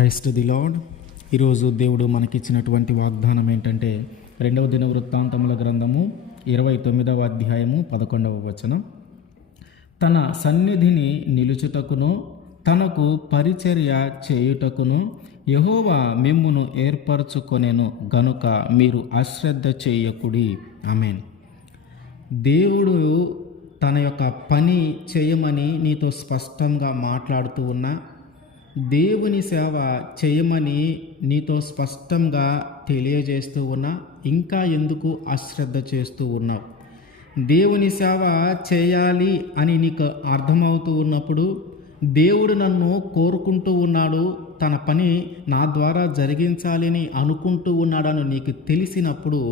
Praise to the lord. ఈరోజు దేవుడు మనకిచ్చినటువంటి వాగ్దానం ఏంటంటే 2వ దినవృత్తాంతముల గ్రంథము 29వ అధ్యాయము 11వ వచనం. తన సన్నిధిని నిలుచుటకును తనకు పరిచర్య చేయుటకును యెహోవా మిమ్మును ఏర్పరచుకొనెను గనుక మీరు అశ్రద్ధ చేయకుడి. ఆమేన్. దేవుడు తన యొక్క పని చేయమని నీతో స్పష్టంగా మాట్లాడుతూ ఉన్నా, దేవుని సేవ చేయమని నీతో స్పష్టంగా తెలియజేస్తూ ఉన్నా, ఇంకా ఎందుకు అశ్రద్ధ చేస్తూ ఉన్నావు? దేవుని సేవ చేయాలి అని నీకు అర్థమవుతూ ఉన్నప్పుడు, దేవుడు నన్ను కోరుకుంటూ ఉన్నాడు, తన పని నా ద్వారా జరిగించాలని అనుకుంటూ ఉన్నాడని నీకు తెలిసినప్పుడు,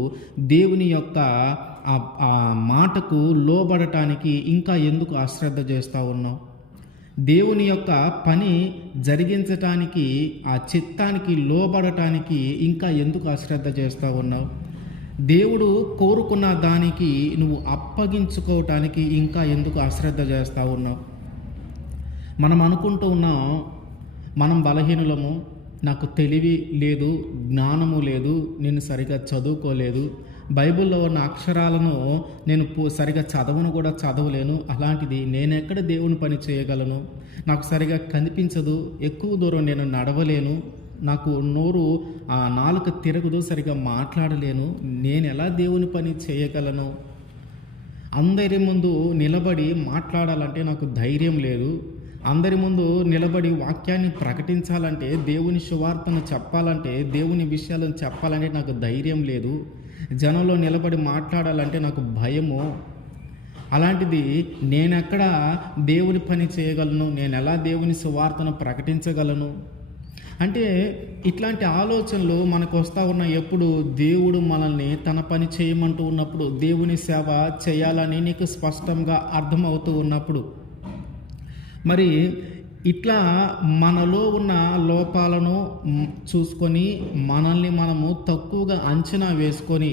దేవుని యొక్క ఆ మాటకు లోబడటానికి ఇంకా ఎందుకు అశ్రద్ధ చేస్తూ ఉన్నావు? దేవుని యొక్క పని జరిగించటానికి, ఆ చిత్తానికి లోబడటానికి ఇంకా ఎందుకు అశ్రద్ధ చేస్తూ ఉన్నావు? దేవుడు కోరుకున్న దానికి నువ్వు అప్పగించుకోవటానికి ఇంకా ఎందుకు అశ్రద్ధ చేస్తూ ఉన్నావు? మనం అనుకుంటూ ఉన్నాం, మనం బలహీనులము, నాకు తెలివి లేదు, జ్ఞానము లేదు, నేను సరిగా చదువుకోలేదు, బైబిల్లో ఉన్న అక్షరాలను నేను సరిగా చదవలేను, అలాంటిది నేను ఎక్కడ దేవుని పని చేయగలను? నాకు సరిగా కనిపించదు, ఎక్కువ దూరం నేను నడవలేను, నాకు నాలుక తిరగదు, సరిగా మాట్లాడలేను, నేను ఎలా దేవుని పని చేయగలను? అందరి ముందు నిలబడి మాట్లాడాలంటే నాకు ధైర్యం లేదు, అందరి ముందు నిలబడి వాక్యాన్ని ప్రకటించాలంటే, దేవుని సువార్తను చెప్పాలంటే, దేవుని విషయాలను చెప్పాలంటే నాకు ధైర్యం లేదు, జనంలో నిలబడి మాట్లాడాలంటే నాకు భయము. అలాంటిది నేనెక్కడ దేవుని పని చేయగలను? నేను ఎలా దేవుని సువార్తను ప్రకటించగలను? అంటే ఇట్లాంటి ఆలోచనలు మనకు వస్తూ ఉన్నాయి. ఎప్పుడు దేవుడు మనల్ని తన పని చేయమంటూ ఉన్నప్పుడు, దేవుని సేవ చేయాలని నీకు స్పష్టంగా అర్థమవుతూ ఉన్నప్పుడు. మరి ఇట్లా మనలో ఉన్న లోపాలను చూసుకొని, మనల్ని మనము తక్కువగా అంచనా వేసుకొని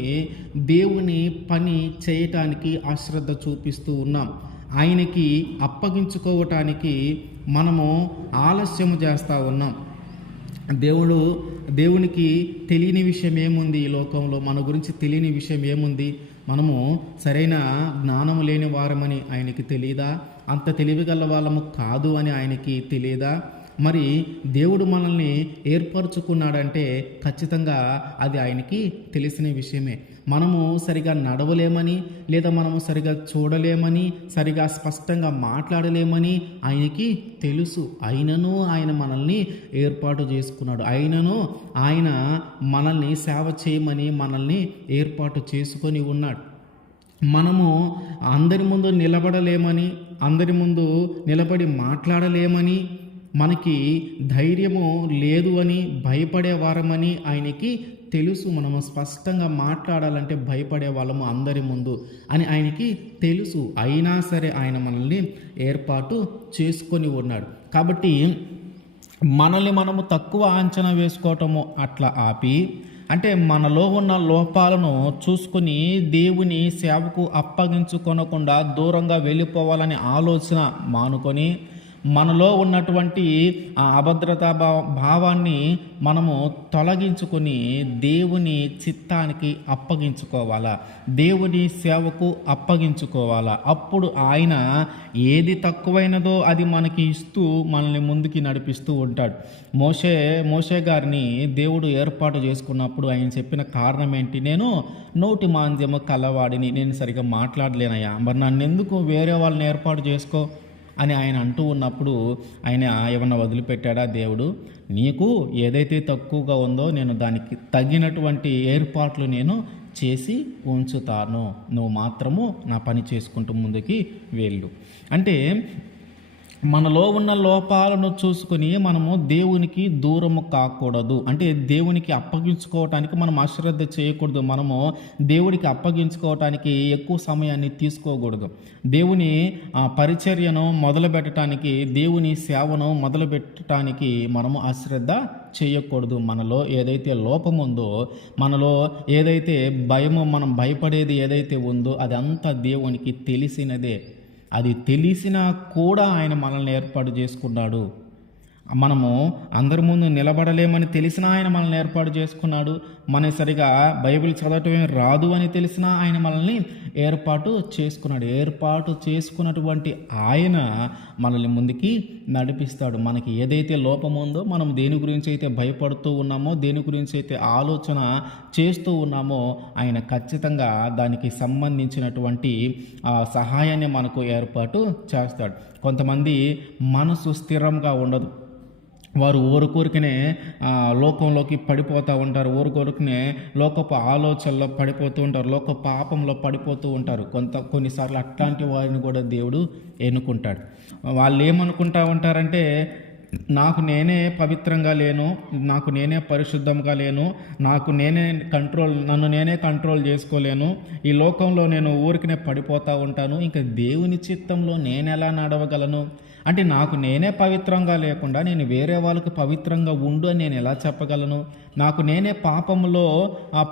దేవుని పని చేయటానికి అశ్రద్ధ చూపిస్తూ ఉన్నాం. ఆయనకి అప్పగించుకోవటానికి మనము ఆలస్యము చేస్తూ ఉన్నాం. దేవునికి తెలియని విషయం ఏముంది? ఈ లోకంలో మన గురించి తెలియని విషయం ఏముంది? మనము సరైన జ్ఞానము లేని వారమని ఆయనకి తెలియదా? అంత తెలివిగల వాళ్ళము కాదు అని ఆయనకి తెలియదా? మరి దేవుడు మనల్ని ఏర్పరచుకున్నాడంటే ఖచ్చితంగా అది ఆయనకి తెలిసిన విషయమే. మనము సరిగా నడవలేమని, లేదా మనము సరిగా చూడలేమని, సరిగా స్పష్టంగా మాట్లాడలేమని ఆయనకి తెలుసు. అయినను ఆయన మనల్ని ఏర్పాటు చేసుకున్నాడు. అయినను ఆయన మనల్ని సేవ చేయమని మనల్ని ఏర్పాటు చేసుకొని ఉన్నాడు. మనము అందరి ముందు నిలబడలేమని, అందరి ముందు నిలబడి మాట్లాడలేమని, మనకి ధైర్యము లేదు అని భయపడే వారమని ఆయనకి తెలుసు. మనము స్పష్టంగా మాట్లాడాలంటే భయపడే వాళ్ళము అందరి ముందు అని ఆయనకి తెలుసు. అయినా సరే ఆయన మనల్ని ఏర్పాటు చేసుకొని ఉన్నాడు. కాబట్టి మనల్ని మనము తక్కువ అంచనా వేసుకోవటము అట్లా ఆపి, అంటే మనలో ఉన్న లోపాలను చూసుకుని దేవుని సేవకు అప్పగించుకొనకుండా దూరంగా వెళ్ళిపోవాలని ఆలోచన మానుకొని, మనలో ఉన్నటువంటి ఆ అభద్రతా భావాన్ని మనము తొలగించుకొని దేవుని చిత్తానికి అప్పగించుకోవాలా, దేవుని సేవకు అప్పగించుకోవాలా. అప్పుడు ఆయన ఏది తక్కువైనదో అది మనకి ఇస్తూ మనల్ని ముందుకి నడిపిస్తూ ఉంటాడు. మోషే గారిని దేవుడు ఏర్పాటు చేసుకున్నప్పుడు ఆయన చెప్పిన కారణం ఏంటి? నేను నోటి మాంద్యము కలవాడిని, నేను సరిగా మాట్లాడలేనయ్యా, మరి నన్ను ఎందుకు వేరే వాళ్ళని ఏర్పాటు చేసుకో అని ఆయన అంటూ ఉన్నప్పుడు ఆయన ఏమన్నా వదిలిపెట్టాడా? దేవుడు నీకు ఏదైతే తక్కువగా ఉందో నేను దానికి తగినటువంటి ఏర్పాట్లు నేను చేసి ఉంచుతాను, నువ్వు మాత్రము నా పని చేసుకుంటూ ముందుకి వెళ్ళు. అంటే మనలో ఉన్న లోపాలను చూసుకుని మనము దేవునికి దూరము కాకూడదు. అంటే దేవునికి అప్పగించుకోవటానికి మనం అశ్రద్ధ చేయకూడదు. మనము దేవుడికి అప్పగించుకోవటానికి ఎక్కువ సమయాన్ని తీసుకోకూడదు. దేవుని పరిచర్యను మొదలుపెట్టడానికి, దేవుని సేవను మొదలుపెట్టడానికి మనము అశ్రద్ధ చేయకూడదు. మనలో ఏదైతే లోపం ఉందో, మనలో ఏదైతే భయమో, మనం భయపడేది ఏదైతే ఉందో అదంతా దేవునికి తెలిసినదే. అది తెలిసినా కూడా ఆయన మనల్ని ఏర్పాటు చేసుకున్నాడు. మనము అందరి ముందు నిలబడలేమని తెలిసినా ఆయన మనల్ని ఏర్పాటు చేసుకున్నాడు. మన సరిగా బైబిల్ చదవటమే రాదు అని తెలిసినా ఆయన మనల్ని ఏర్పాటు చేసుకున్నాడు. ఏర్పాటు చేసుకున్నటువంటి ఆయన మనల్ని ముందుకి నడిపిస్తాడు. మనకి ఏదైతే లోపం ఉందో, మనం దేని గురించి అయితే భయపడుతూ ఉన్నామో, దేని గురించి అయితే ఆలోచన చేస్తూ ఉన్నామో, ఆయన ఖచ్చితంగా దానికి సంబంధించినటువంటి సహాయాన్ని మనకు ఏర్పాటు చేస్తాడు. కొంతమంది మనసు స్థిరంగా ఉండదు. వారు ఊరుకూరికనే లోకంలోకి పడిపోతూ ఉంటారు. ఊరుకూరికనే లోకపు ఆలోచనలో పడిపోతూ ఉంటారు. లోక పాపంలో పడిపోతూ ఉంటారు. కొన్నిసార్లు అట్లాంటి వారిని కూడా దేవుడు ఎన్నుకుంటాడు. వాళ్ళు ఏమనుకుంటా ఉంటారంటే, నాకు నేనే పవిత్రంగా లేను, నాకు నేనే పరిశుద్ధంగా లేను, నన్ను నేనే కంట్రోల్ చేసుకోలేను, ఈ లోకంలో నేను ఊరికనే పడిపోతూ ఉంటాను, ఇంకా దేవుని చిత్తంలో నేను ఎలా నడవగలను, అంటే నాకు నేనే పవిత్రంగా లేకుండా నేను వేరే వాళ్ళకి పవిత్రంగా ఉండు అని నేను ఎలా చెప్పగలను, నాకు నేనే పాపంలో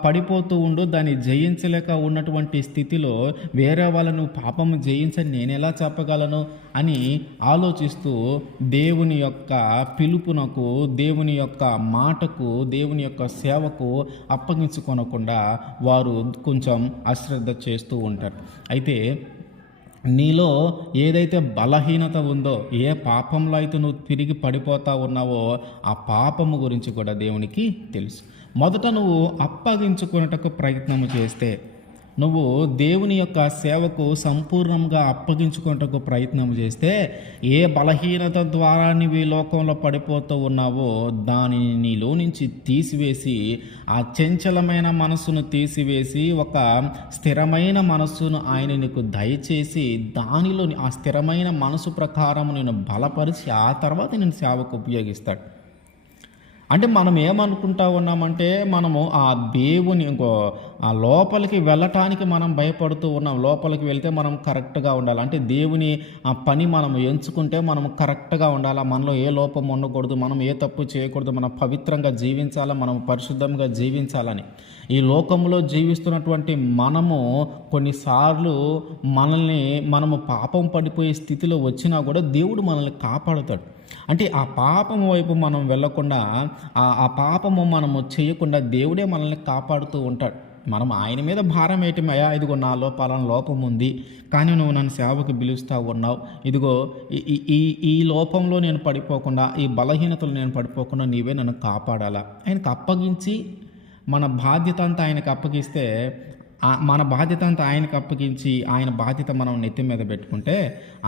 పడిపోతూ ఉండు, దాన్ని జయించలేక ఉన్నటువంటి స్థితిలో వేరే వాళ్ళను పాపము జయించని నేను ఎలా చెప్పగలను అని ఆలోచిస్తూ దేవుని యొక్క పిలుపునకు, దేవుని యొక్క మాటకు, దేవుని యొక్క సేవకు అప్పగించుకొనకుండా వారు కొంచెం అశ్రద్ధ చేస్తూ ఉంటారు. అయితే నీలో ఏదైతే బలహీనత ఉందో, ఏ పాపంలో అయితే నువ్వు తిరిగి పడిపోతా ఉన్నావో, ఆ పాపము గురించి కూడా దేవునికి తెలుసు. మొదట నువ్వు అప్పగించుకునేటకు ప్రయత్నం చేస్తే, నువ్వు దేవుని యొక్క సేవకు సంపూర్ణంగా అప్పగించుకునేటకు ప్రయత్నం చేస్తే, ఏ బలహీనత ద్వారా నీవు ఈ లోకంలో పడిపోతూ ఉన్నావో దానిని నీలో నుంచి తీసివేసి, ఆ చంచలమైన మనస్సును తీసివేసి ఒక స్థిరమైన మనస్సును ఆయన నీకు దయచేసి, దానిలో ఆ స్థిరమైన మనసు ప్రకారం నేను బలపరిచి ఆ తర్వాత నేను సేవకు ఉపయోగిస్తాడు. అంటే మనం ఏమనుకుంటా ఉన్నామంటే, మనము ఆ దేవుని ఆ లోపలికి వెళ్ళటానికి మనం భయపడుతూ ఉన్నాం. లోపలికి వెళ్తే మనం కరెక్ట్గా ఉండాలి, అంటే దేవుని ఆ పని మనం ఎంచుకుంటే మనం కరెక్ట్గా ఉండాలా, మనలో ఏ లోపం ఉండకూడదు, మనం ఏ తప్పు చేయకూడదు, మనం పవిత్రంగా జీవించాలా, మనం పరిశుద్ధంగా జీవించాలని. ఈ లోకంలో జీవిస్తున్నటువంటి మనము కొన్నిసార్లు మనము పాపం పడిపోయే స్థితిలో వచ్చినా కూడా దేవుడు మనల్ని కాపాడుతాడు. అంటే ఆ పాపం వైపు మనం వెళ్ళకుండా, ఆ పాపము మనము చేయకుండా దేవుడే మనల్ని కాపాడుతూ ఉంటాడు. మనం ఆయన మీద భారం వేయటమయ్యా, ఇదిగో నాలో పలానా లోపం ఉంది, కానీ నువ్వు నన్ను సేవకు పిలుస్తూ ఉన్నావు, ఇదిగో ఈ లోపంలో నేను పడిపోకుండా, ఈ బలహీనతలు నేను పడిపోకుండా నీవే నన్ను కాపాడాలా. ఆయనకు అప్పగించి మన బాధ్యత అంతా ఆయనకు అప్పగిస్తే, మన బాధ్యత అంతా ఆయనకు అప్పగించి ఆయన బాధ్యత మనం నెత్తి మీద పెట్టుకుంటే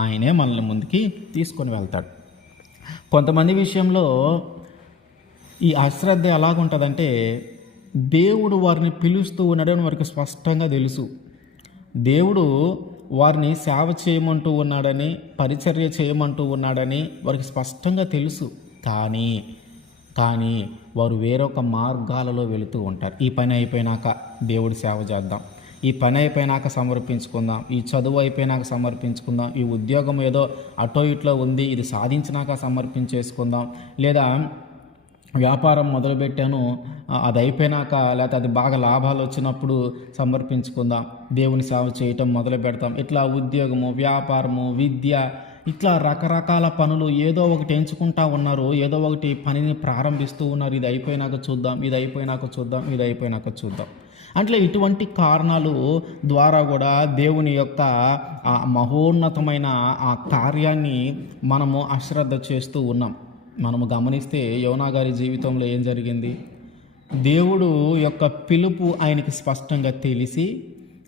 ఆయనే మనల్ని ముందుకి తీసుకొని వెళ్తాడు. కొంతమంది విషయంలో ఈ అశ్రద్ధ ఎలాగుంటుందంటే, దేవుడు వారిని పిలుస్తూ ఉన్నాడని వారికి స్పష్టంగా తెలుసు. దేవుడు వారిని సేవ చేయమంటూ ఉన్నాడని, పరిచర్య చేయమంటూ ఉన్నాడని వారికి స్పష్టంగా తెలుసు. కానీ వారు వేరొక మార్గాలలో వెళుతూ ఉంటారు. ఈ పని అయిపోయినాక దేవుడి సేవ చేద్దాం, ఈ పని అయిపోయినాక సమర్పించుకుందాం, ఈ చదువు అయిపోయినాక సమర్పించుకుందాం, ఈ ఉద్యోగం ఏదో అటో ఇట్లో ఉంది, ఇది సాధించినాక సమర్పించేసుకుందాం, లేదా వ్యాపారం మొదలుపెట్టాను అది అయిపోయినాక, లేకపోతే అది బాగా లాభాలు వచ్చినప్పుడు సమర్పించుకుందాం, దేవుని సేవ చేయటం మొదలు పెడతాం. ఇట్లా ఉద్యోగము, వ్యాపారము, విద్య, ఇట్లా రకరకాల పనులు ఏదో ఒకటి ఎంచుకుంటా ఉన్నారు, ఏదో ఒకటి పనిని ప్రారంభిస్తూ ఉన్నారు. ఇది అయిపోయినాక చూద్దాం, ఇది అయిపోయినాక చూద్దాం, ఇది అయిపోయినాక చూద్దాం. అంటే ఇటువంటి కారణాలు ద్వారా కూడా దేవుని యొక్క ఆ మహోన్నతమైన ఆ కార్యాన్ని మనము అశ్రద్ధ చేస్తూ ఉన్నాం. మనము గమనిస్తే యోనా గారి జీవితంలో ఏం జరిగింది? దేవుడు యొక్క పిలుపు ఆయనకి స్పష్టంగా తెలిసి,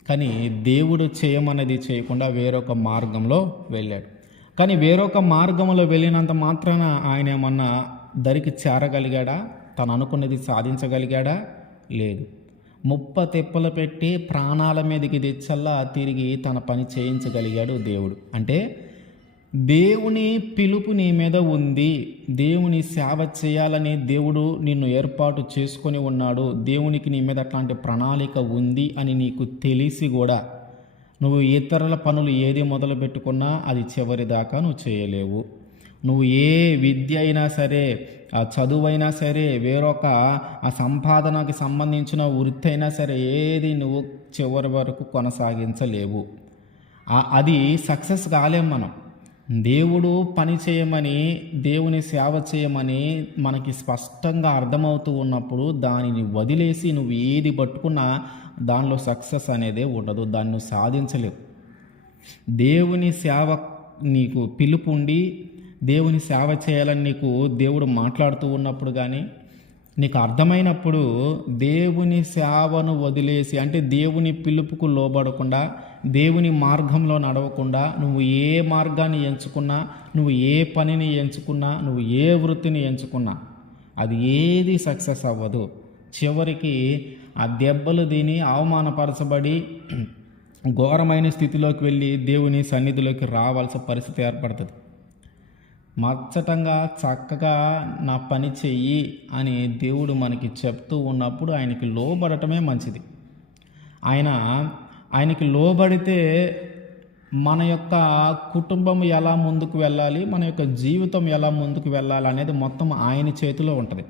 కానీ దేవుడు చేయమన్నది చేయకుండా వేరొక మార్గంలో వెళ్ళాడు. కానీ వేరొక మార్గంలో వెళ్ళినంత మాత్రాన ఆయన ఏమన్నా దరికి చేరగలిగాడా? తను అనుకున్నది సాధించగలిగాడా? లేదు. తెప్పలు పెట్టి ప్రాణాల మీదకి తెచ్చల్లా తిరిగి తన పని చేయించగలిగాడు దేవుడు. అంటే దేవుని పిలుపు నీ మీద ఉంది, దేవుని సేవ చేయాలని దేవుడు నిన్ను ఏర్పాటు చేసుకొని ఉన్నాడు, దేవునికి నీ మీద అట్లాంటి ప్రణాళిక ఉంది అని నీకు తెలిసి కూడా నువ్వు ఇతరుల పనులు ఏది మొదలు పెట్టుకున్నా అది చివరి దాకా నువ్వు చేయలేవు. నువ్వు ఏ విద్య అయినా సరే, ఆ చదువైనా సరే, వేరొక ఆ సంపాదనకి సంబంధించిన వృత్తి అయినా సరే, ఏది నువ్వు చివరి వరకు కొనసాగించలేవు. అది సక్సెస్ కాలేం మనం. దేవుడు పని చేయమని, దేవుని సేవ చేయమని మనకి స్పష్టంగా అర్థమవుతూ ఉన్నప్పుడు దానిని వదిలేసి నువ్వు ఏది పట్టుకున్నా దానిలో సక్సెస్ అనేదే ఉండదు, దాన్ని నువ్వు సాధించలేవు. దేవుని సేవ నీకు పిలుపు ఉండి దేవుని సేవ చేయాలని నీకు దేవుడు మాట్లాడుతూ ఉన్నప్పుడు కానీ, నీకు అర్థమైనప్పుడు దేవుని సేవను వదిలేసి, అంటే దేవుని పిలుపుకు లోబడకుండా, దేవుని మార్గంలో నడవకుండా, నువ్వు ఏ మార్గాన్ని ఎంచుకున్నా, నువ్వు ఏ పనిని ఎంచుకున్నా, నువ్వు ఏ వృత్తిని ఎంచుకున్నా అది ఏది సక్సెస్ అవ్వదు. చివరికి ఆ దెబ్బలు తిని అవమానపరచబడి ఘోరమైన స్థితిలోకి వెళ్ళి దేవుని సన్నిధిలోకి రావాల్సిన పరిస్థితి ఏర్పడుతుంది. మచ్చటంగా చక్కగా నా పని చెయ్యి అని దేవుడు మనకి చెప్తూ ఉన్నప్పుడు ఆయనకి లోబడటమే మంచిది. ఆయనకి లోబడితే మన యొక్క కుటుంబం ఎలా ముందుకు వెళ్ళాలి, మన యొక్క జీవితం ఎలా ముందుకు వెళ్ళాలి అనేది మొత్తం ఆయన చేతిలో ఉంటుంది.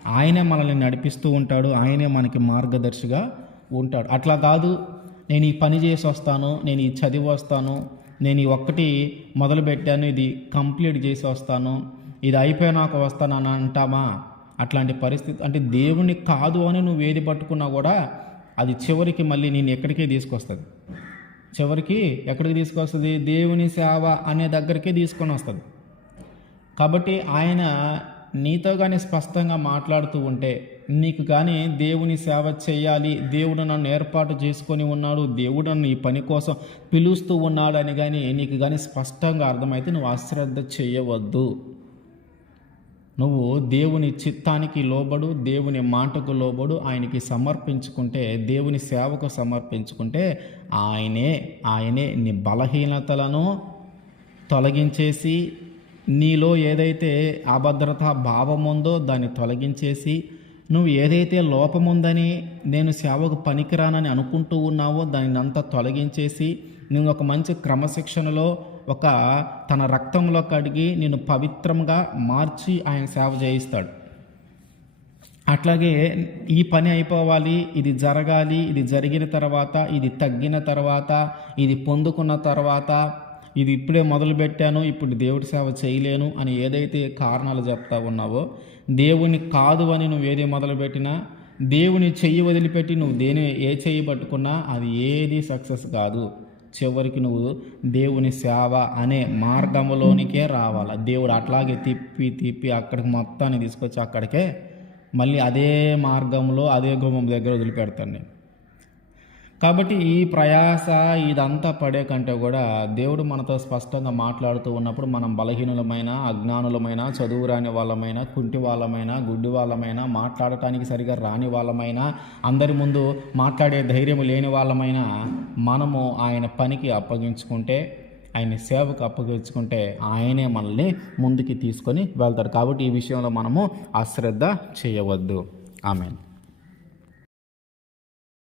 ఆయనే మనల్ని నడిపిస్తూ ఉంటాడు, ఆయనే మనకి మార్గదర్శిగా ఉంటాడు. అట్లా కాదు, నేను ఈ పని చేసి వస్తాను, నేను ఈ చదివి వస్తాను, నేను ఈ ఒక్కటి మొదలుపెట్టాను, ఇది కంప్లీట్ చేసి వస్తాను, ఇది అయిపోయినాక వస్తాను అని అంటామా? అట్లాంటి పరిస్థితి, అంటే దేవుని కాదు అని నువ్వు ఏది పట్టుకున్నా కూడా అది చివరికి మళ్ళీ నేను ఎక్కడికే తీసుకొస్తుంది. చివరికి ఎక్కడికి తీసుకొస్తుంది? దేవుని సేవ అనే దగ్గరికే తీసుకొని వస్తుంది. కాబట్టి ఆయన నీతో కానీ స్పష్టంగా మాట్లాడుతూ ఉంటే, నీకు కానీ దేవుని సేవ చేయాలి, దేవుడు నన్ను ఏర్పాటు చేసుకొని ఉన్నాడు, దేవుడు నన్ను ఈ పని కోసం పిలుస్తూ ఉన్నాడు అని కానీ నీకు కానీ స్పష్టంగా అర్థమైతే నువ్వు అశ్రద్ధ చేయవద్దు. నువ్వు దేవుని చిత్తానికి లోబడు, దేవుని మాటకు లోబడు, ఆయనకి సమర్పించుకుంటే, దేవుని సేవకు సమర్పించుకుంటే ఆయనే నీ బలహీనతలను తొలగించేసి, నీలో ఏదైతే అభద్రతా భావం ఉందో దాన్ని తొలగించేసి, నువ్వు ఏదైతే లోపముందని, నేను సేవకు పనికిరానని అనుకుంటూ ఉన్నావో దాన్ని అంతా తొలగించేసి, నువ్వు ఒక మంచి క్రమశిక్షణలో తన రక్తంలో కడిగి నేను పవిత్రంగా మార్చి ఆయన సేవ చేయిస్తాడు. అట్లాగే ఈ పని అయిపోవాలి, ఇది జరగాలి, ఇది జరిగిన తర్వాత, ఇది తగ్గిన తర్వాత, ఇది పొందుకున్న తర్వాత, ఇది ఇప్పుడే మొదలుపెట్టాను, ఇప్పుడు దేవుడి సేవ చేయలేను అని ఏదైతే కారణాలు చెప్తా ఉన్నావో, దేవుని కాదు అని నువ్వు ఏది మొదలుపెట్టినా, దేవుని చెయ్యి వదిలిపెట్టి నువ్వు ఏ చెయ్యి పట్టుకున్నా అది ఏది సక్సెస్ కాదు. చివరికి నువ్వు దేవుని సేవ అనే మార్గంలోనికే రావాలి. దేవుడు అట్లాగే తిప్పి అక్కడికి మొత్తాన్ని తీసుకొచ్చి అక్కడికే మళ్ళీ అదే మార్గంలో అదే గుమ్మం దగ్గర వదిలిపెడతాను నేను. కాబట్టి ఈ ప్రయాస ఇదంతా పడే కంటే కూడా దేవుడు మనతో స్పష్టంగా మాట్లాడుతూ ఉన్నప్పుడు మనం బలహీనులమైన, అజ్ఞానులమైన, చదువు రాని వాళ్ళమైనా, కుంటి వాళ్ళమైనా, గుడ్డి వాళ్ళమైనా, మాట్లాడటానికి సరిగా రాని వాళ్ళమైనా, అందరి ముందు మాట్లాడే ధైర్యం లేని వాళ్ళమైనా మనము ఆయన పనికి అప్పగించుకుంటే, ఆయన సేవకు అప్పగించుకుంటే ఆయనే మనల్ని ముందుకి తీసుకొని వెళ్తాడు. కాబట్టి ఈ విషయంలో మనము అశ్రద్ధ చేయవద్దు. ఆమేన్.